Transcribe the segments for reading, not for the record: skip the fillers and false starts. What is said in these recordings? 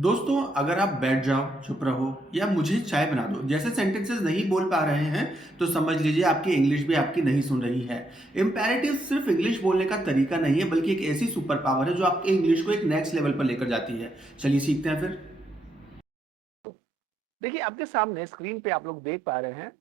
दोस्तों, अगर आप बैठ जाओ, चुप रहो या मुझे चाय बना दो जैसे सेंटेंसेस नहीं बोल पा रहे हैं, तो समझ लीजिए आपकी इंग्लिश भी आपकी नहीं सुन रही है। इम्पेरेटिव सिर्फ इंग्लिश बोलने का तरीका नहीं है, बल्कि एक ऐसी सुपर पावर है जो आपकी इंग्लिश को एक नेक्स्ट लेवल पर लेकर जाती है। चलिए सीखते हैं फिर। देखिए आपके सामने स्क्रीन पे आप लोग देख पा रहे हैं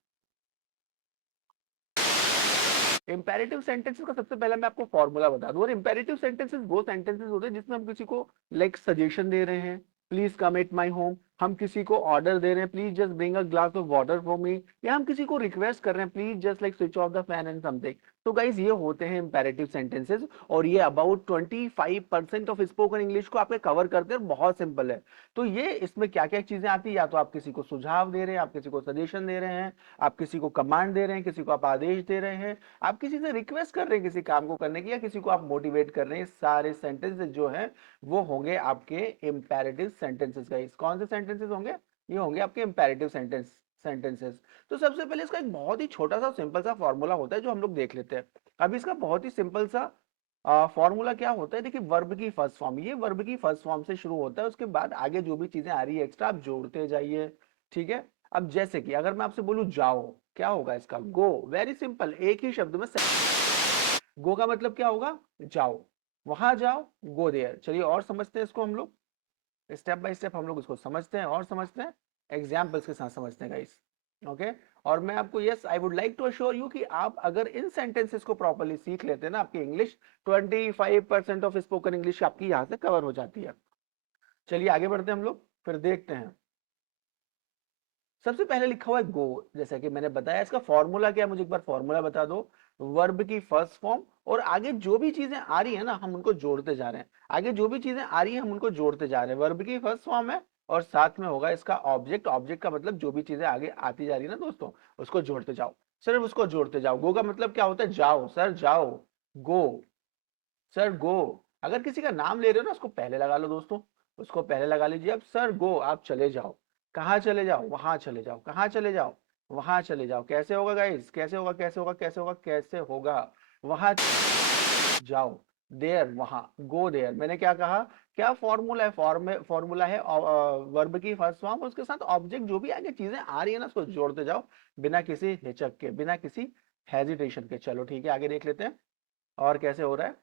इंपेरेटिव सेंटेंसेस का। सबसे पहले मैं आपको फॉर्मूला बता दूं। और इंपेरेटिव सेंटेंसेस वो सेंटेंसेस होते हैं जिसमें हम किसी को लाइक सजेशन दे रहे हैं, please come at my home. हम किसी को ऑर्डर दे रहे हैं, please just bring a glass of water for me. या हम किसी को रिक्वेस्ट कर रहे हैं, please just like switch off the fan and something. तो गाइज ये होते हैं इंपेरेटिव सेंटेंसेस, और ये अबाउट 25% ऑफ स्पोकन इंग्लिश को आपके कवर करते हैं। बहुत सिंपल है। तो ये इसमें क्या क्या चीजें आती है, या तो आप किसी को सुझाव दे रहे हैं, आप किसी को सजेशन दे रहे हैं, आप किसी को कमांड दे रहे हैं, किसी को आप आदेश दे रहे हैं, आप किसी से रिक्वेस्ट कर रहे हैं किसी काम को करने की, या किसी को आप मोटिवेट कर रहे हैं। सारे सेंटेंसेस जो हैं वो होंगे आपके इंपेरेटिव सेंटेंसेस। गाइस कौन से सेंटेंसेस होंगे? ये होंगे आपके इंपेरेटिव सेंटेंसेस। तो सबसे पहले इसका एक बहुत ही छोटा सा सिंपल सा फॉर्मूला होता है जो हम लोग देख लेते हैं। अब इसका बहुत ही सिंपल सा फॉर्मूला क्या होता है? देखिए, वर्ब की फर्स्ट फॉर्म, ये वर्ब की फर्स्ट फॉर्म से शुरू होता है। उसके बाद आगे जो भी चीजें आ रही है एक्स्ट्रा, आप जोड़ते जाइए। ठीक है। अब जैसे कि अगर मैं आपसे बोलूं जाओ, क्या होगा इसका? गो। वेरी सिंपल, एक ही शब्द में गो का मतलब क्या होगा? जाओ, वहां जाओ, गो देयर। चलिए और समझते हैं इसको हम लोग, स्टेप बाय स्टेप हम लोग इसको समझते हैं और समझते हैं, एग्जाम्पल्स के साथ समझते हैं गाइस। ओके। और मैं आपको yes I would like to assure you कि आप अगर इन सेंटेंसेस को प्रॉपर्ली सीख लेते हैं ना, आपकी इंग्लिश 25% ऑफ स्पोकन इंग्लिश आपकी यहाँ से कवर हो जाती है। चलिए आगे बढ़ते हैं हम लोग, फिर देखते हैं। सबसे पहले लिखा हुआ है गो। जैसा कि मैंने बताया, इसका फॉर्मूला क्या है? मुझे एक बार फॉर्मूला बता दो। वर्ब की फर्स्ट फॉर्म, और आगे जो भी चीजें आ रही है ना, हम उनको जोड़ते जा रहे हैं। आगे जो भी चीजें आ रही है हम उनको जोड़ते जा रहे हैं। वर्ब की फर्स्ट फॉर्म है, और साथ में होगा इसका ऑब्जेक्ट। ऑब्जेक्ट का मतलब जो भी चीजें आगे आती जा रही है ना दोस्तों, उसको जोड़ते जाओ। सिर्फ उसको जोड़ते जाओ। गो का मतलब क्या होता है? जाओ सर, जाओ। गो सर, गो। अगर किसी का नाम ले रहे हो ना, उसको पहले लगा लो दोस्तों, उसको पहले लगा लीजिए। अब सर गो, आप चले जाओ। कहाँ चले जाओ? वहां चले जाओ। कहाँ चले जाओ? वहां चले जाओ। कैसे होगा गाइस? कैसे होगा? कैसे होगा? कैसे होगा? कैसे होगा? वहां जाओ। देयर, वहां। Go there. मैंने क्या कहा? क्या फॉर्मूला है? फॉर्मूला है वर्ब की फर्स्ट फॉर्म, उसके साथ ऑब्जेक्ट जो भी आगे चीजें आ रही है ना, उसको जोड़ते जाओ, बिना किसी हिचक के, बिना किसी हेजिटेशन के। चलो ठीक है, आगे देख लेते हैं और कैसे हो रहा है।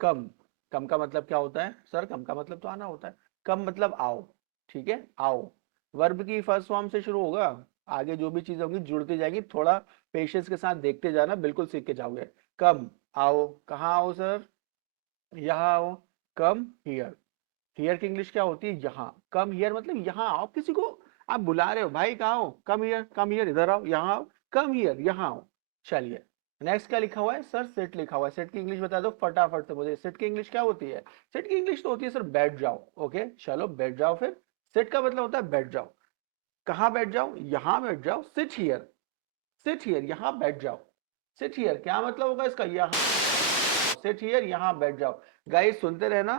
कम। कम का मतलब क्या होता है सर? कम का मतलब तो आना होता है। कम मतलब आओ। ठीक है, आओ। वर्ब की फर्स्ट फॉर्म से शुरू होगा, आगे जो भी चीजें होंगी जुड़ती जाएंगी। थोड़ा पेशेंस के साथ देखते जाना, बिल्कुल सीख के जाओगे। कम, आओ। कहाँ आओ सर? यहाँ आओ। Come here. हियर की इंग्लिश क्या होती है? यहाँ। कम हियर मतलब यहाँ आओ। किसी को आप बुला रहे हो, भाई कहाँ हो? कम हियर, कम हियर, इधर आओ, यहाँ आओ। कम हियर, यहाँ आओ। चलिए, नेक्स्ट क्या लिखा हुआ है सर? सेट लिखा हुआ है। सेट की इंग्लिश बता दो फटाफट से मुझे। सेट की इंग्लिश क्या होती है? सेट की इंग्लिश तो होती है सर बैठ जाओ। ओके चलो, बैठ जाओ। फिर सेट का मतलब होता है बैठ जाओ। कहाँ बैठ जाओ? यहाँ बैठ जाओ। Sit here. सिट हियर, यहाँ बैठ जाओ। सिट हियर क्या मतलब होगा इसका? यहाँ। सिट हियर, यहाँ बैठ जाओ। गाइस सुनते रहना,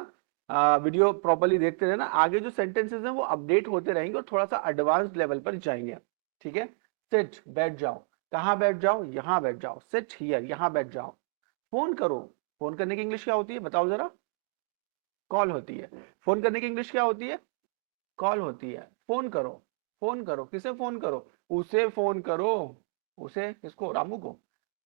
वीडियो प्रॉपर्ली देखते रहना। आगे जो सेंटेंसेस हैं वो अपडेट होते रहेंगे और थोड़ा सा एडवांस लेवल पर जाएंगे। ठीक है। सिट, बैठ जाओ। कहाँ बैठ जाओ? यहाँ बैठ जाओ। सिट हियर, यहाँ बैठ जाओ। फोन करो। फोन करने की इंग्लिश क्या होती है बताओ जरा? कॉल होती है। फोन करने की इंग्लिश क्या होती है? कॉल होती है। फोन करो। फोन करो, किसे फोन करो? उसे फोन करो। उसे किसको? रामू को।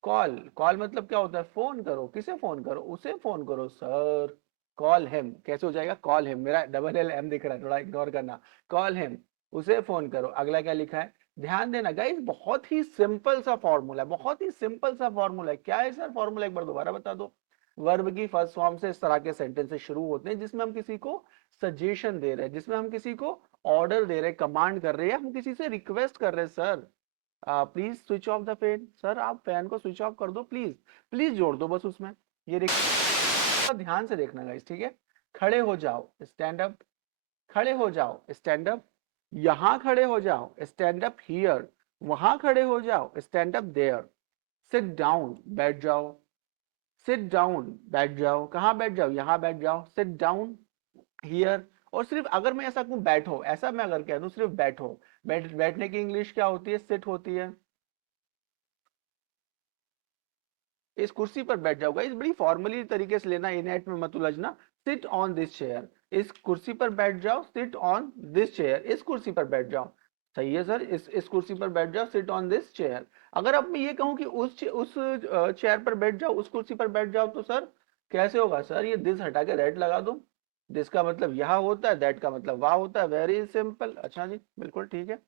कॉल, कॉल मतलब क्या होता है? फोन करो। किसे फोन करो? उसे फोन करो सर। कॉल हिम कैसे हो जाएगा? कॉल हिम, मेरा डबल एल एम दिख रहा है, थोड़ा इग्नोर करना। कॉल हिम, उसे फोन करो। अगला क्या लिखा है? ध्यान देना गाइस, बहुत ही सिंपल सा फॉर्मूला है, बहुत ही सिंपल सा फॉर्मूला है। क्या है सर फॉर्मूला? एक बार दोबारा बता दो। वर्ब की फर्स्ट फॉर्म से इस तरह के सेंटेंसेस शुरू होते हैं जिसमें हम किसी को सजेशन दे रहे हैं, जिसमें हम किसी को ऑर्डर दे रहे हैं, कमांड कर रहे हैं, हम किसी से रिक्वेस्ट कर रहे हैं, sir please switch off the fan. Sir आप फैन को स्विच ऑफ कर दो प्लीज। प्लीज जोड़ दो बस उसमें। ये ध्यान से देखना गाइस, ठीक है। खड़े हो जाओ, स्टैंड अप। खड़े हो जाओ, स्टैंड अप। यहां खड़े हो जाओ, स्टैंड अप हियर। वहां खड़े हो जाओ, stand up there. Sit down, बैठ जाओ। सिट डाउन, बैठ जाओ। कहाँ बैठ जाओ? यहाँ बैठ जाओ। Sit down here. और सिर्फ अगर मैं ऐसा कहूं बैठो, ऐसा मैं अगर कह दूं सिर्फ बैठो, बैठने की इंग्लिश क्या होती है? सिट होती है। इस कुर्सी पर बैठ जाओगा, इस बड़ी फॉर्मली तरीके से लेना, इनएट में मत उलझना। Sit on this chair. इस कुर्सी पर बैठ जाओ, सिट ऑन दिस चेयर, इस कुर्सी पर बैठ जाओ। सही है सर, इस कुर्सी पर बैठ जाओ, सिट ऑन दिस चेयर। अगर अब मैं ये कहूँ कि उस चेयर पर बैठ जाओ, उस कुर्सी पर बैठ जाओ, तो सर कैसे होगा सर? ये दिस हटा के दैट लगा दो। दिस का मतलब यहाँ होता है, दैट का मतलब वहाँ होता है, वेरी सिंपल। अच्छा जी, बिल्कुल ठीक है।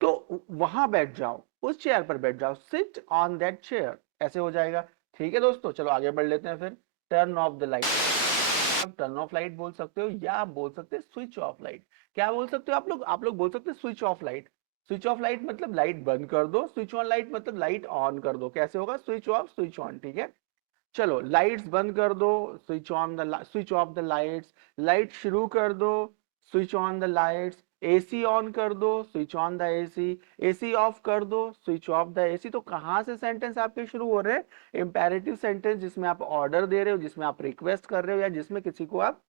तो वहां बैठ जाओ, उस चेयर पर बैठ जाओ, सिट ऑन दैट चेयर, ऐसे हो जाएगा। ठीक है दोस्तों, चलो आगे बढ़ लेते हैं फिर। टर्न ऑफ द लाइट, आप टर्न ऑफ लाइट बोल सकते हो या आप बोल सकते हैं स्विच ऑफ लाइट। क्या बोल सकते हो आप लोग बोल सकते हैं switch off light. Switch off light मतलब लाइट बंद कर दो, स्विच ऑन लाइट मतलब लाइट ऑन कर दो। कैसे होगा? Switch off switch on. ठीक है, चलो लाइट्स बंद कर दो, switch off the lights. Light शुरू कर दो, switch on the lights. AC on कर दो, switch on the AC. AC of कर दो, स्विच ऑफ द एसी। तो कहाँ से सेंटेंस आपके शुरू हो रहे हैं? इंपेरेटिव सेंटेंस, जिसमें आप ऑर्डर दे रहे हो, जिसमें आप रिक्वेस्ट कर रहे हो, या जिसमें किसी को आप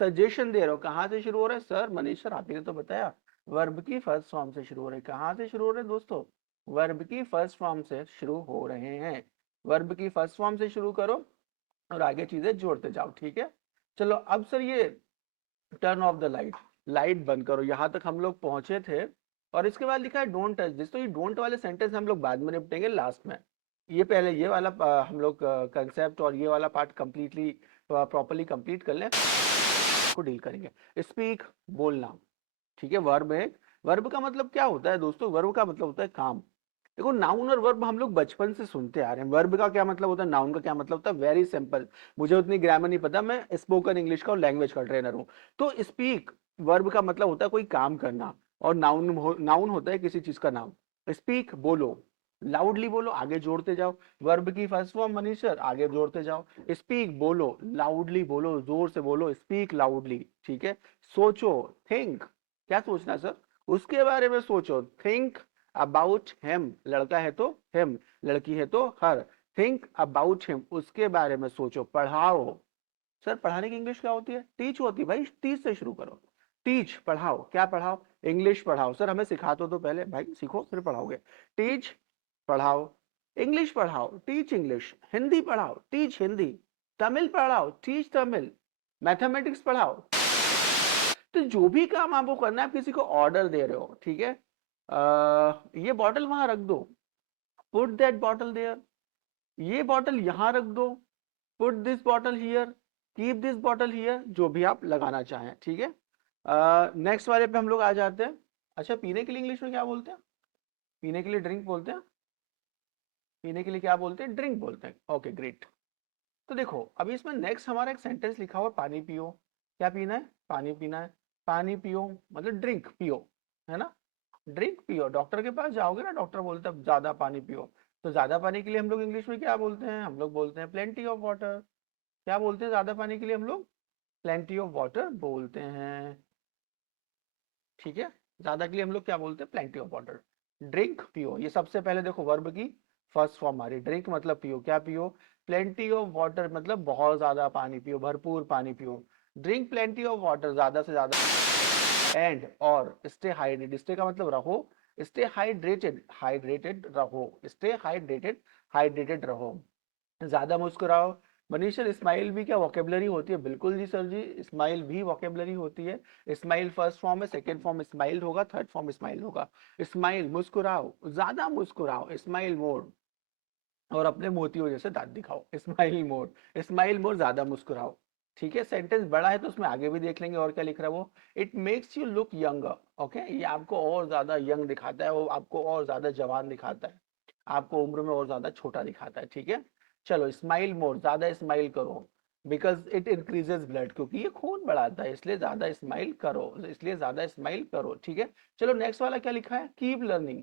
सजेशन दे रहे हो। कहाँ से शुरू हो रहे हैं सर? मनीष सर, आप ही ने तो बताया, वर्ब की फर्स्ट फॉर्म से शुरू हो रहे हैं। कहाँ से शुरू हो रहे हैं दोस्तों? वर्ब की फर्स्ट फॉर्म से शुरू हो रहे हैं। वर्ब की फर्स्ट फॉर्म से शुरू करो और आगे चीजें जोड़ते जाओ। ठीक है, चलो अब सर ये turn off the light, light बंद करो, यहां तक हम लोग पहुंचे थे। और इसके बाद लिखा है डोंट टच दिस। तो ये डोंट वाले सेंटेंस हम लोग बाद में निपटेंगे लास्ट में। ये पहले ये वाला हम लोग कंसेप्ट और ये वाला पार्ट कंप्लीटली प्रॉपरली कंप्लीट कर लें, को डील करेंगे। स्पीक, बोलना। ठीक है, वर्ब है। वर्ब का मतलब क्या होता है दोस्तों? वर्ब का मतलब होता है काम। देखो, नाउन और वर्ब हम लोग बचपन से सुनते आ रहे हैं। वर्ब का क्या मतलब होता है, नाउन का क्या मतलब होता है? Very simple. मुझे उतनी ग्रामर नहीं पता, मैं स्पोकन इंग्लिश का और लैंग्वेज का ट्रेनर हूँ। तो स्पीक वर्ब का मतलब होता है कोई काम करना, और नाउन होता है किसी चीज का नाम। स्पीक बोलो, लाउडली बोलो, आगे जोड़ते जाओ। वर्ब की फर्स्ट फॉर्म मनीष सर, आगे जोड़ते जाओ। स्पीक बोलो, लाउडली बोलो, जोर से बोलो, स्पीक लाउडली। ठीक है, सोचो, थिंक। क्या सोचना सर? उसके बारे में सोचो, थिंक अबाउट हिम। लड़का है तो हिम, लड़की है तो हर। थिंक अबाउट हिम, उसके बारे में सोचो। पढ़ाओ, सर पढ़ाने की इंग्लिश क्या होती है? टीच होती है भाई, टीच से शुरू करो। टीच पढ़ाओ, क्या पढ़ाओ? इंग्लिश पढ़ाओ। सर हमें सिखा तो पहले भाई, सीखो फिर पढ़ाओगे। टीच पढ़ाओ, इंग्लिश पढ़ाओ, टीच इंग्लिश। हिंदी पढ़ाओ, टीच हिंदी। तमिल पढ़ाओ, टीच तमिल। मैथमेटिक्स पढ़ाओ। तो जो भी काम आपको करना है, आप किसी को ऑर्डर दे रहे हो, ठीक है? ये बॉटल वहां रख दो, पुट दैट बॉटल देयर। ये बॉटल यहाँ रख दो, put this bottle here. Keep this bottle here. जो भी आप लगाना चाहें। ठीक है, नेक्स्ट वाले पे हम लोग आ जाते हैं। अच्छा, पीने के लिए इंग्लिश में क्या बोलते हैं? पीने के लिए ड्रिंक बोलते हैं। पीने के लिए क्या बोलते हैं? ड्रिंक बोलते हैं। Okay great. तो देखो, अभी इसमें नेक्स्ट हमारा एक सेंटेंस लिखा हुआ है, पानी पियो। क्या पीना है? पानी पीना है। पानी पियो मतलब ड्रिंक पियो, है ना? ड्रिंक पियो। डॉक्टर के पास जाओगे ना, डॉक्टर बोलता है ज्यादा पानी पियो। तो ज्यादा पानी के लिए हम लोग इंग्लिश में क्या बोलते हैं? हम लोग बोलते हैं प्लेंटी ऑफ वाटर। क्या बोलते हैं ज्यादा पानी के लिए हम लोग? प्लेंटी ऑफ वाटर बोलते हैं। ठीक है, ज्यादा के लिए हम लोग क्या बोलते हैं? Plenty of water. ड्रिंक पियो, ये सबसे पहले देखो वर्ब की फर्स्ट फॉर्म हमारी। ड्रिंक मतलब पियो, क्या पियो? प्लेंटी ऑफ वाटर मतलब बहुत ज्यादा पानी पियो, भरपूर पानी पियो। ड्रिंक प्लेंटी ऑफ वाटर, ज्यादा से ज्यादा। एंड और स्टे हाइड्रेटेड, स्टे का मतलब रहो, स्टे हाइड्रेटेड, हाइड्रेटेड रहो, स्टे हाइड्रेटेड, हाइड्रेटेड रहो। ज्यादा मुस्कुराओ। मनीष सर, स्माइल भी क्या वोकेबलरी होती है? बिल्कुल जी सर जी, स्माइल भी वोकेबलरी होती है। स्माइल फर्स्ट फॉर्म है, सेकंड फॉर्म स्माइल होगा, थर्ड फॉर्म स्माइल होगा। स्माइल मुस्कुराओ, ज्यादा मुस्कुराओ, स्माइल मोर। और अपने मोतियों जैसे दांत दिखाओ, स्माइल मोर। स्माइल मोर, ज्यादा मुस्कुराओ। ठीक है, सेंटेंस बड़ा है तो उसमें आगे भी देख लेंगे और क्या लिख रहा है वो। It makes you look younger. Okay, ये आपको और ज्यादा यंग दिखाता है, वो आपको और ज्यादा जवान दिखाता है, आपको उम्र में और ज्यादा छोटा दिखाता है। ठीक है, चलो स्माइल मोर, ज्यादा स्माइल करो। बिकॉज इट इंक्रीजेस ब्लड, क्योंकि ये खून बढ़ाता है, इसलिए ज्यादा स्माइल करो, इसलिए ज्यादा स्माइल करो। ठीक है, चलो नेक्स्ट वाला क्या लिखा है? कीप लर्निंग,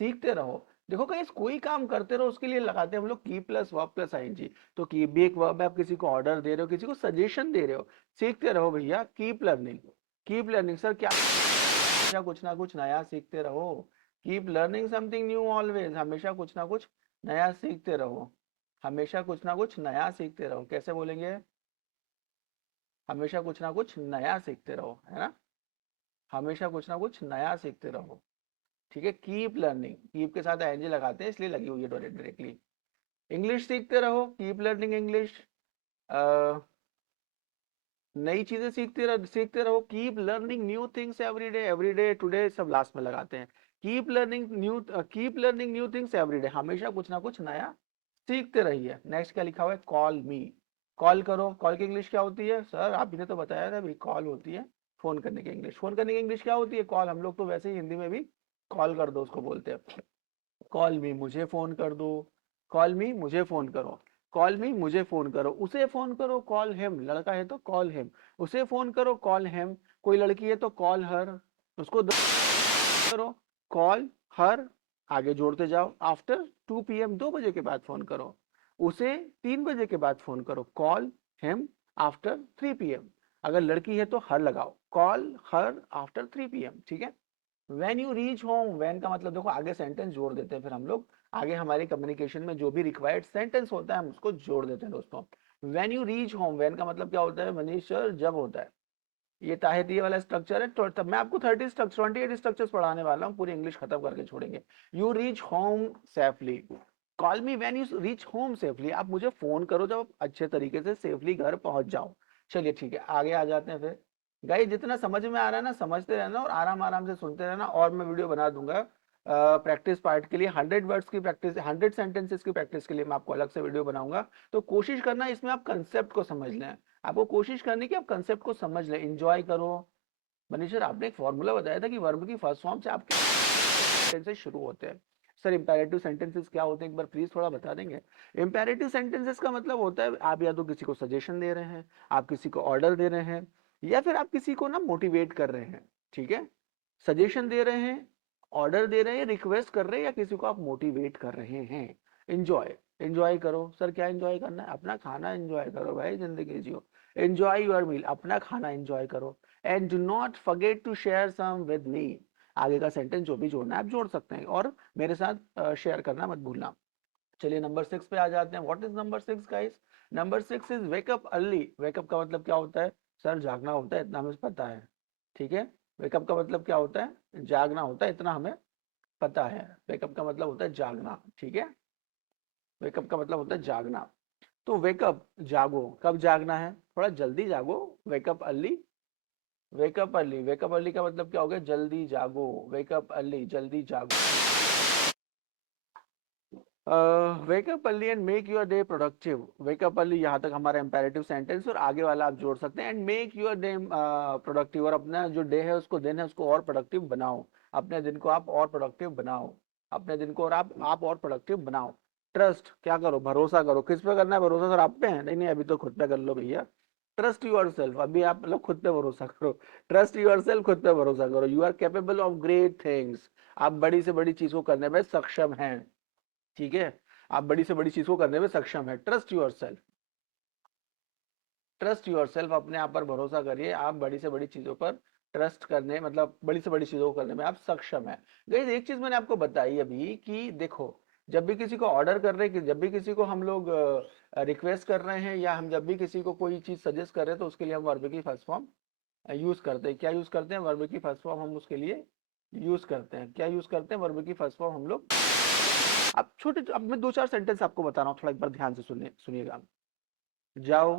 सीखते रहो। देखो कहीं कोई काम करते रहो, उसके लिए लगाते हैं हम लोग की प्लस वर्ब प्लस आईएनजी। तो की भी एक वर्ब है, आप किसी को ऑर्डर दे रहे हो, किसी को सजेशन दे रहे हो। सीखते रहो भैया, keep learning. Keep learning sir क्या? हमेशा कुछ ना कुछ नया सीखते रहो। Keep learning something new always, हमेशा कुछ ना कुछ नया सीखते रहो। हमेशा कुछ ना कुछ नया सीखते रहो। कैसे बोलेंगे? हमेशा कुछ ना कुछ नया सीखते रहो, है ना? हमेशा कुछ ना कुछ नया सीखते रहो। ठीक है, कीप लर्निंग, कीप के साथ आईएनजी लगाते हैं इसलिए लगी हुई है डायरेक्टली। इंग्लिश सीखते रहो, कीप लर्निंग इंग्लिश। नई चीजें सीखते रहो। Keep learning new things every day today सब लास्ट में लगाते हैं। Keep learning new things every day, हमेशा कुछ ना कुछ नया सीखते रहिए। नेक्स्ट क्या लिखा हुआ है, कॉल मी, कॉल करो। कॉल की इंग्लिश क्या होती है सर, आप ने तो बताया था भाई, कॉल होती है फोन करने की इंग्लिश। फोन करने की इंग्लिश क्या होती है, कॉल। हम लोग तो वैसे ही हिंदी में भी कॉल कर दो उसको बोलते हैं। कॉल मी, मुझे फोन कर दो। कॉल मी, मुझे फोन करो। कॉल मी, मुझे फोन करो। उसे फोन करो, कॉल हिम, लड़का है तो कॉल हिम। उसे फोन करो, कॉल हिम। कोई लड़की है तो कॉल हर, उसको करो, कॉल हर। आगे जोड़ते जाओ, आफ्टर 2 PM, 2 बजे के बाद फोन करो। उसे 3 बजे के बाद फोन करो, कॉल हिम आफ्टर 3 PM। अगर लड़की है तो हर लगाओ, कॉल हर आफ्टर 3 PM, ठीक है। When you reach home, when का मतलब देखो आगे सेंटेंस जोड़ देते हैं फिर हम लोग। आगे हमारी कम्युनिकेशन में जो भी रिक्वायर्ड सेंटेंस होता है हम उसको जोड़ देते हैं दोस्तों। When you reach home, when का मतलब क्या होता है मनीष सर, जब होता है। ये ताहिती वाला स्ट्रक्चर है, तो तब मैं आपको 28 स्ट्रक्चर्स पढ़ाने वाला हूँ, पूरी इंग्लिश खत्म करके छोड़ेंगे। You reach home safely, call me when you reach home safely. आप मुझे फोन करो जब आप अच्छे तरीके से सेफली घर पहुंच जाओ। चलिए ठीक है, आगे आ जाते हैं फिर। गाइस जितना समझ में आ रहा है ना समझते रहना, और आराम आराम से सुनते रहना। और मैं वीडियो बना दूंगा प्रैक्टिस पार्ट के लिए, 100 वर्ड्स की प्रैक्टिस, 100 सेंटेंसेस की प्रैक्टिस के लिए मैं आपको अलग से वीडियो बनाऊंगा। तो कोशिश करना इसमें आप कंसेप्ट को समझ लें। आपको कोशिश करनी कि आप कंसेप्ट को समझ लें, एंजॉय करो। मनीष सर आपने एक फॉर्मूला बताया था कि वर्ब की फर्स्ट फॉर्म से आपके सेंटेंसेस शुरू होते हैं। सर इंपेरेटिव सेंटेंसेस क्या होते हैं, एक बार प्लीज थोड़ा बता देंगे। इंपेरेटिव सेंटेंसेस का मतलब होता है आप या तो किसी को सजेशन दे रहे हैं, आप किसी को ऑर्डर दे रहे हैं, या फिर आप किसी को ना मोटिवेट कर रहे हैं, ठीक है। सजेशन दे रहे हैं, ऑर्डर दे रहे हैं, रिक्वेस्ट कर रहे हैं, या किसी को आप मोटिवेट कर रहे हैं। एंजॉय, एंजॉय करो। सर क्या एंजॉय करना है, अपना खाना एंजॉय करो भाई, जिंदगी जियो। एंजॉय योर मील, अपना खाना एंजॉय करो। And do not forget to share some with me. आगे का सेंटेंस जो भी जोड़ना है आप जोड़ सकते हैं, और मेरे साथ शेयर करना मत भूलना। चलिए नंबर 6 पे आ जाते हैं। What is number 6 guys. Number 6 is wake up early. Wake up का मतलब क्या होता है सर, जागना होता है, इतना हमें पता है, ठीक है। वेकअप का मतलब क्या होता है, जागना होता है, इतना हमें पता है। वेकअप का मतलब होता है जागना, ठीक है। वेकअप का मतलब होता है जागना। तो वेकअप, जागो। कब जागना है, थोड़ा जल्दी जागो। Wake up early, wake up early. Wake up early का मतलब क्या हो गया, जल्दी जागो। वेकअप अर्ली, जल्दी जागो। Wake up early and make your day productive. Wake up early, यहाँ तक हमारा इंपेरेटिव सेंटेंस, और आगे वाला आप जोड़ सकते हैं, and make your day productive. और अपना जो डे है उसको, दिन है उसको और प्रोडक्टिव बनाओ। अपने दिन को आप और प्रोडक्टिव बनाओ। अपने दिन को और आप और प्रोडक्टिव बनाओ। ट्रस्ट, क्या करो, भरोसा करो। किस पे करना है भरोसा सर, आप पे है? नहीं नहीं, अभी तो खुद पे कर लो भैया। ट्रस्ट यूर सेल्फ, अभी आप मतलब खुद पे भरोसा करो। ट्रस्ट यूर सेल्फ, खुद पे भरोसा करो। You are capable of great things. आप बड़ी से बड़ी चीज को करने में सक्षम हैं, ठीक है। आप बड़ी से बड़ी चीज को करने में सक्षम है। Trust your self, trust your self, अपने आप पर भरोसा करिए। आप बड़ी से बड़ी चीजों पर ट्रस्ट करने, मतलब बड़ी से बड़ी चीजों को करने में आप सक्षम है। गाइस एक चीज मैंने आपको बताई अभी कि देखो, जब भी किसी को ऑर्डर कर रहे हैं, जब भी किसी को हम लोग रिक्वेस्ट कर रहे हैं, या हम जब भी किसी को कोई चीज सजेस्ट कर रहे हैं, तो उसके लिए हम वर्ब की फर्स्ट फॉर्म यूज करते हैं। क्या यूज करते हैं, वर्ब की फर्स्ट फॉर्म हम उसके लिए यूज करते हैं। क्या यूज करते हैं, वर्ब की फर्स्ट फॉर्म हम लोग। अब छोटे, अब मैं 2-4 सेंटेंस आपको बता रहा हूँ, थोड़ा एक बार ध्यान से सुनिएगा। जाओ,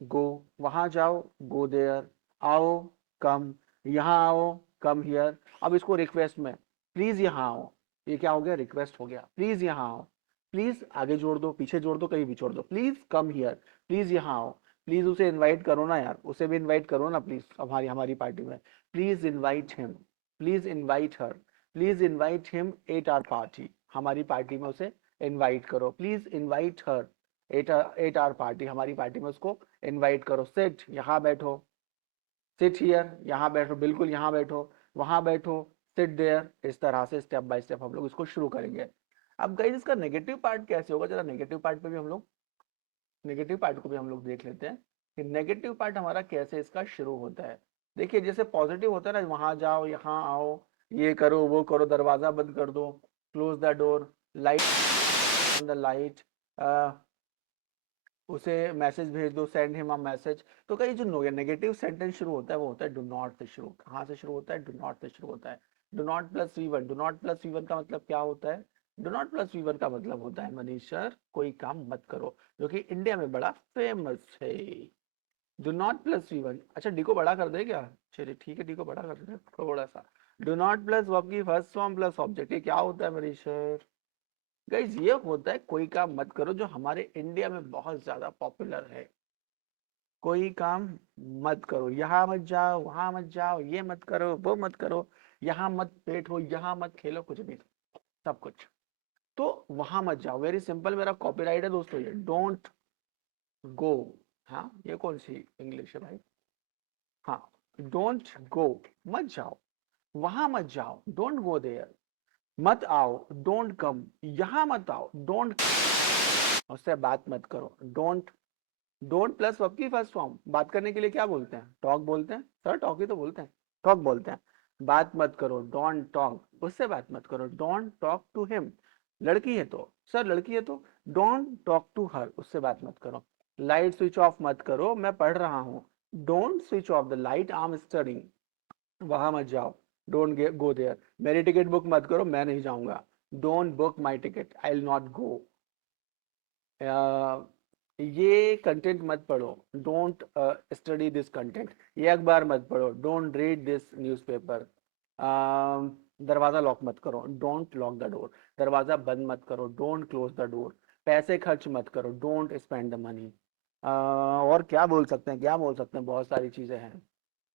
गो, वहां जाओ, गो देयर। आओ, कम, यहाँ आओ, कम हियर। अब इसको रिक्वेस्ट में, प्लीज यहाँ आओ। ये क्या हो गया, रिक्वेस्ट हो गया। प्लीज यहाँ आओ, प्लीज आगे जोड़ दो, पीछे जोड़ दो, कहीं भी छोड़ दो। प्लीज कम हियर, प्लीज यहाँ आओ। प्लीज उसे इनवाइट करो ना यार, उसे भी इनवाइट करो ना प्लीज, हमारी हमारी पार्टी में। Please invite him, please invite her, please invite him at our party. हमारी पार्टी में उसे इनवाइट करो। Please invite her at our party, हमारी पार्टी में उसको इनवाइट करो। सिट, यहाँ बैठो। सिट हियर, यहाँ बैठो, बिल्कुल यहाँ बैठो। वहां बैठो, सिट देयर। इस तरह से स्टेप बाय स्टेप हम लोग इसको शुरू करेंगे। अब गाइस इसका नेगेटिव पार्ट कैसे होगा, जरा नेगेटिव पार्ट पे भी हम लोग, नेगेटिव पार्ट को भी हम लोग देख लेते हैं कि नेगेटिव पार्ट हमारा कैसे इसका शुरू होता है। देखिए जैसे पॉजिटिव होता है ना, वहां जाओ, यहाँ आओ, ये करो, वो करो, दरवाजा बंद कर दो, close the door, light the light, उसे मैसेज भेज दो, सेंड हिम अ मैसेज। तो कई जो नेगेटिव सेंटेंस शुरू होता है वो होता है डू नॉट से शुरू। कहाँ से शुरू होता है, डू नॉट से शुरू होता है। Do not plus V1. Do not plus V1 का मतलब क्या होता है, डू नॉट प्लस वी1 का मतलब होता है मनीष सर, कोई काम मत करो, जो कि इंडिया में बड़ा फेमस है। Do not plus V one, अच्छा डी को बड़ा कर दे क्या, चलिए ठीक है डी को बड़ा कर दे थोड़ा सा। डू नॉट प्लस वर्ब की फर्स्ट फॉर्म प्लस ऑब्जेक्ट, ये क्या होता है मेरी सर? गाइस ये होता है कोई काम मत करो, जो हमारे इंडिया में बहुत ज्यादा पॉपुलर है। कोई काम मत करो, यहाँ मत जाओ, वहां मत जाओ, ये मत करो, वो मत करो, यहाँ मत बैठो, यहाँ मत खेलो, कुछ भी, सब कुछ। तो वहां मत जाओ, वेरी सिंपल, मेरा कॉपीराइट है दोस्तों ये, डोंट गो। हाँ ये कौन सी इंग्लिश है भाई? हाँ, डोंट गो, मत जाओ, वहां मत जाओ, डोंट गो देयर, मत आओ, डोंट कम, यहाँ मत आओ, डोंट, उससे बात मत करो, डोंट। डोंट प्लस वर्ब की फर्स्ट फॉर्म, बात करने के लिए क्या बोलते हैं? टॉक बोलते हैं सर, टॉक ही तो बोलते हैं, टॉक बोलते हैं। बात मत करो, डोंट टॉक, उससे बात मत करो, डोंट टॉक टू हिम। लड़की है तो सर, लड़की है तो डोंट टॉक टू हर, उससे बात मत करो। लाइट स्विच ऑफ मत करो, मैं पढ़ रहा हूँ, don't switch off the light, I am studying. वहां मत जाओ, डोंट गो देयर। मेरी टिकट बुक मत करो, मैं नहीं जाऊंगा, don't book my ticket, I will not go. ये कंटेंट मत पढ़ो, डोंट स्टडी दिस कंटेंट। ये अखबार मत पढ़ो, डोंट रीड दिस न्यूज़पेपर। दरवाजा लॉक मत करो, डोंट लॉक द डोर। दरवाजा बंद मत करो, डोंट क्लोज द डोर। पैसे खर्च मत करो, डोंट स्पेंड द मनी। और क्या बोल सकते हैं, क्या बोल सकते हैं, बहुत सारी चीजें हैं।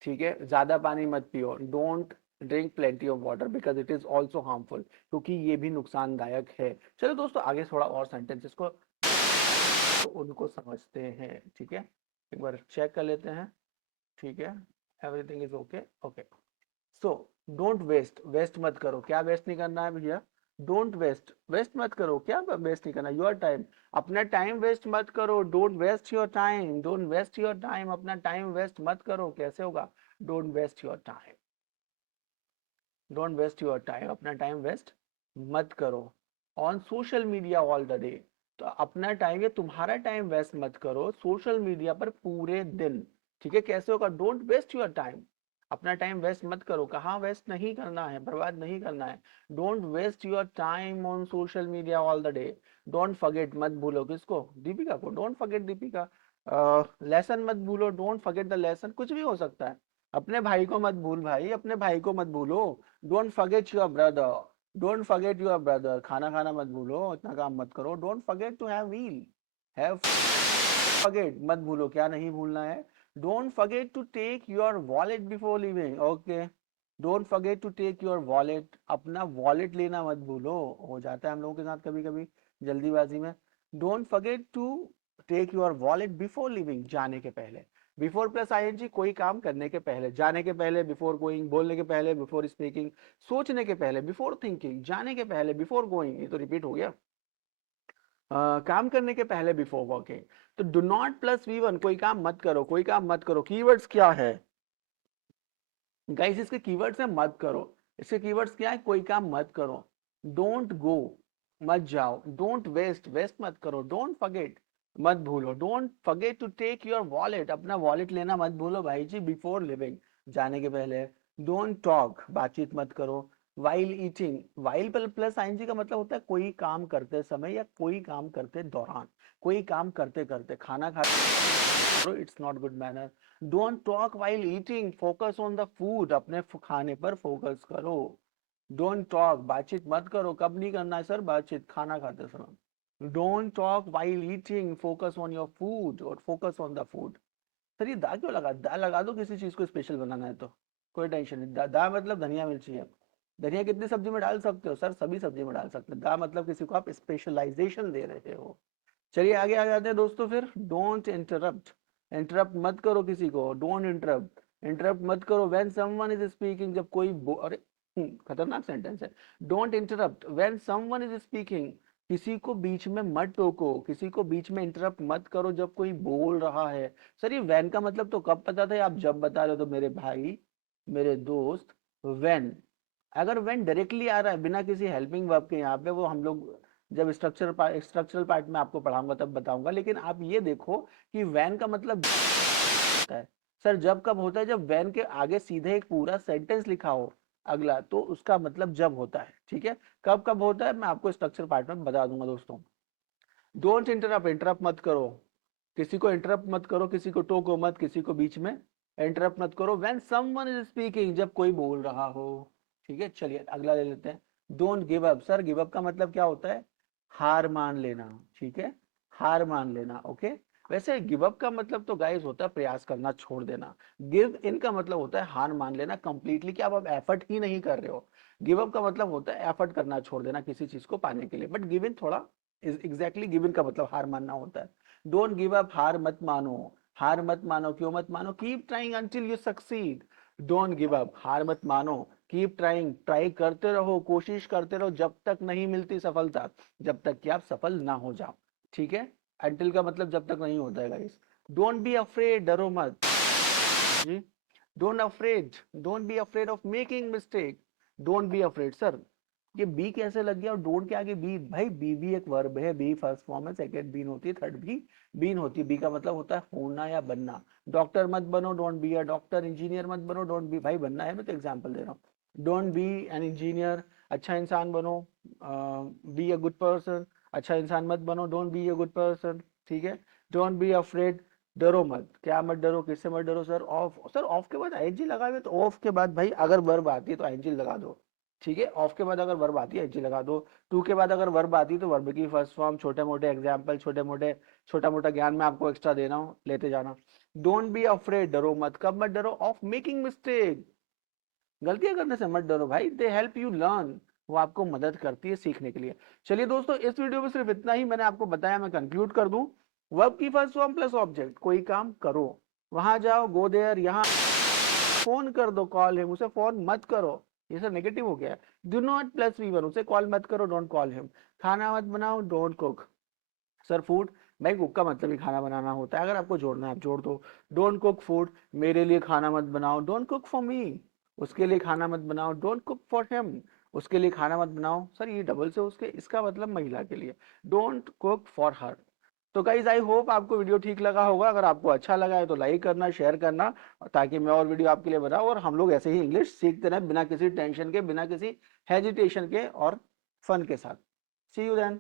ठीक है, ज्यादा पानी मत पियो, don't drink plenty of water because it is also harmful, क्योंकि ये भी नुकसानदायक है। चलो दोस्तों आगे थोड़ा और सेंटेंसेस को तो उनको समझते हैं। ठीक है, एक बार चेक कर लेते हैं। ठीक है, everything is okay, okay. So don't waste, waste मत करो, क्या वेस्ट नहीं करना है भैया? डोंट वेस्ट, वेस्ट मत करो, क्या वेस्ट नहीं करना? योर टाइम, अपना टाइम वेस्ट मत करो, don't waste your time, don't waste your time, अपना टाइम वेस्ट मत करो। कैसे होगा? Don't waste your time, don't waste your time, अपना टाइम वेस्ट मत करो। On social media all the day, तो अपना टाइम, ये तुम्हारा टाइम वेस्ट मत करो सोशल मीडिया पर पूरे दिन। ठीक है, कैसे होगा? डोंट वेस्ट योर टाइम, अपना टाइम वेस्ट मत करो। कहाँ वेस्ट नहीं करना है, बर्बाद नहीं करना है। Don't waste your time on social media all the day. Don't forget, मत भूलो, किसको? दीपिका को, डोंट फॉरगेट दीपिका। लेसन मत भूलो, डोंट फॉरगेट द लेसन, कुछ भी हो सकता है। अपने भाई को मत भूल भाई, अपने भाई को मत भूलो, don't forget your brother, don't forget your brother. खाना खाना मत भूलो, इतना काम मत करो, don't forget to have meal, have, forget मत भूलो, क्या नहीं भूलना है? Don't forget to take your wallet before leaving, okay. Don't forget to take your wallet, अपना वॉलेट लेना मत भूलो, हो जाता है हम लोगों के साथ कभी कभी जल्दीबाजी में। Don't forget to take your wallet before leaving, जाने के पहले। बिफोर प्लस आईएनजी, कोई काम करने के पहले, जाने के पहले, बिफोर गोइंग, बोलने के पहले, बिफोर स्पीकिंग, सोचने के पहले, बिफोर थिंकिंग, जाने के पहले, बिफोर गोइंग, ये तो रिपीट हो गया। काम करने के पहले, बिफोर वर्किंग। तो do not plus V one, कोई काम मत करो, कोई काम मत करो। कीवर्ड्स क्या है गाइस? इसके कीवर्ड्स है मत करो। इसके कीवर्ड्स क्या है? कोई काम मत करो, डोंट गो, मत जाओ, डोंट वेस्ट, वेस्ट मत करो, डोंट फॉरगेट, मत भूलो, don't forget to take your wallet, अपना वॉलेट लेना मत भूलो भाई जी, बिफोर लिविंग, जाने के पहले। डोंट टॉक, बातचीत मत करो। While eating, while plus ING का मतलब होता है कोई काम करते समय या कोई काम करते दौरान, कोई काम करते करते, खाना खाते, it's not good manner. Don't talk while eating, focus on the food, अपने खाने पर फोकस करो। डोंट टॉक, बातचीत मत करो, कब नहीं करना है सर बातचीत? खाना खाते समय। Don't talk while eating, focus on your food और focus on the food. Sir ये दा क्यों लगा? दा लगा दो, किसी चीज को स्पेशल बनाना है तो कोई टेंशन नहीं। दा मतलब धनिया मिर्ची है। धनिया कितनी सब्जी में डाल सकते हो सर? सभी सब्जी में डाल सकते हो। दा मतलब किसी को आप स्पेशलाइजेशन दे रहे हो। चलिए आगे आ जाते हैं दोस्तों फिर। डोंट इंटरप्ट, इंटरप्ट मत करो किसी को, डोंट इंटरप्ट, इंटरप्ट मत करो व्हेन समवन इज स्पीकिंग, जब कोई अरे खतरनाक सेंटेंस है। Don't interrupt when someone is speaking, किसी को बीच में मत टोको, किसी को बीच में इंटरप्ट मत करो जब कोई बोल रहा है। सर ये व्हेन का मतलब तो कब पता था? आप जब बता रहे हो तो मेरे भाई, मेरे दोस्त, व्हेन, अगर व्हेन डायरेक्टली आ रहा है बिना किसी हेल्पिंग वर्ब के, यहाँ पे वो हम लोग जब स्ट्रक्चरल पार्ट में आपको पढ़ाऊंगा तब बताऊंगा। लेकिन आप ये देखो कि वैन का मतलब होता है। सर जब कब होता है? जब वैन के आगे सीधे एक पूरा सेंटेंस लिखा हो अगला, तो उसका मतलब जब होता है। ठीक है, कब कब होता है मैं आपको स्ट्रक्चर पार्ट में बता दूंगा दोस्तों। डोंट इंटरप्ट, इंटरप्ट मत करो। किसी को इंटरप्ट मत करो, किसी को टोको मत, किसी को बीच में इंटरप्ट मत करो व्हेन समवन इज स्पीकिंग, जब कोई बोल रहा हो। ठीक है, चलिए अगला ले लेते हैं। Don't give up. Sir give up का मतलब क्या होता है? हार मान लेना। ठीक है, हार मान लेना। ओके, वैसे गिव अप का मतलब तो गाइस होता है प्रयास करना छोड़ देना। गिव इन का मतलब होता है हार मान लेना कंप्लीटली, कि आप एफर्ट ही नहीं कर रहे हो। गिव अप का मतलब होता है एफर्ट करना छोड़ देना किसी चीज को पाने के लिए, बट गिव इन थोड़ा एग्जैक्टली गिव इन का मतलब हार मानना होता है। डोंट गिव अप, हार मत मानो। हार मत मानो, क्यों मत मानो? Keep trying until you succeed. Don't give up, हार मत मानो, कीप ट्राइंग, ट्राई करते रहो, कोशिश करते रहो जब तक नहीं मिलती सफलता, जब तक कि आप सफल ना हो जाओ। ठीक है, अंटिल का मतलब जब तक नहीं होता है गाइस। डोंट बी अफ्रेड, डरो मत जी। Don't be afraid of making mistake. Don't be afraid. Sir ये बी कैसे लग गया और डोंट के आगे बी? भाई बी भी एक वर्ब है, बी फर्स्ट फॉर्म है, सेकंड बीन होती है, थर्ड भी बीन होती है। बी का मतलब होता है होना या बनना। डॉक्टर मत बनो, don't be a doctor. Engineer मत बनो, डोंट बी। भाई बनना है, मैं तो एग्जांपल दे रहा हूँ। डोंट बी एन इंजीनियर, अच्छा इंसान बनो। बी अ गुड पर्सन, अच्छा इंसान मत बनो, don't be a good person. ठीक है, डोंट बी अफ्रेड, डरो मत। क्या मत डरो, किससे मत डरो? Sir of. सर ऑफ के बाद आईएनजी लगा हुआ है, तो ऑफ के बाद भाई अगर वर्ब आती है तो आईएनजी लगा दो। ठीक है, ऑफ के बाद अगर वर्ब आती है आईएनजी लगा दो। टू के बाद अगर वर्ब आती है तो वर्ब की फर्स्ट फॉर्म। छोटे मोटे एग्जाम्पल, छोटा मोटा ज्ञान मैं आपको एक्स्ट्रा दे रहा हूँ, लेते जाना। डोंट बी अफ्रेड, डरो मत। कब मत डरो? ऑफ मेकिंग मिस्टेक, गलतियां करने से मत डरो भाई। दे हेल्प यू लर्न, वो आपको मदद करती है सीखने के लिए। चलिए दोस्तों, इस वीडियो में सिर्फ इतना ही मैंने आपको बताया। मैं कंक्लूड कर दूं, वर्ब की फर्स्ट फॉर्म प्लस ऑब्जेक्ट, कोई काम करो, वहां जाओ, गो देयर, यहाँ फोन कर दो, कॉल हिम, उसे फोन मत करो, ये सब नेगेटिव हो गया। Do not plus V one, उसे कॉल मत करो, डोंट कॉल हिम। खाना मत बनाओ, डोंट कुक। सर फूड, भाई कुक का मतलब ही खाना बनाना होता है, अगर आपको जोड़ना है आप जोड़ दो। डोंट कुक फूड, मेरे लिए खाना मत बनाओ, डोंट कुक फॉर मी। उसके लिए खाना मत बनाओ, डोंट कुक फॉर हिम। उसके लिए खाना मत बनाओ। सर ये डबल से उसके, इसका मतलब महिला के लिए, डोंट कुक फॉर हर। तो गाइज आई होप आपको वीडियो ठीक लगा होगा। अगर आपको अच्छा लगा है तो लाइक करना, शेयर करना, ताकि मैं और वीडियो आपके लिए बनाऊं और हम लोग ऐसे ही इंग्लिश सीखते रहें, बिना किसी टेंशन के, बिना किसी हेजिटेशन के और फन के साथ। सी यू देन।